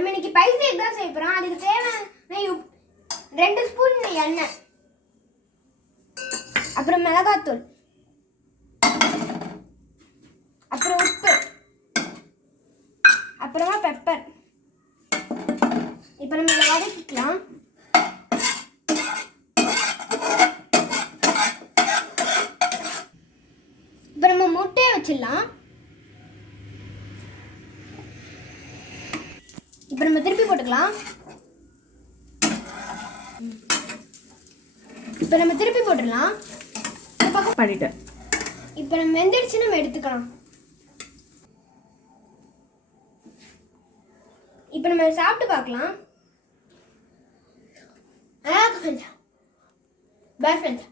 நம்ம இன்னைக்கு பைஸ் கேக் தான் செய்ய போறோம். அதுக்கு தேவையான 2 ஸ்பூன் எண்ணெய், அப்புறம் மிளகாத்தூள், அப்புறம் உப்பு, அப்புறமா பெப்பர். இப்போ நம்ம இதை வதக்கிக்கலாம். இப்போ நம்ம முட்டையை வச்சிடலாம். இப்போ நம்ம திருப்பி போட்டுக்கலாம். இப்போ நம்ம திருப்பி போட்டுடலாம். பண்ணிட்டேன். இப்போ நம்ம வெந்துடுச்சு, நம்ம எடுத்துக்கலாம். இப்போ நம்ம சாப்பிட்டு பார்க்கலாம். Bye friends.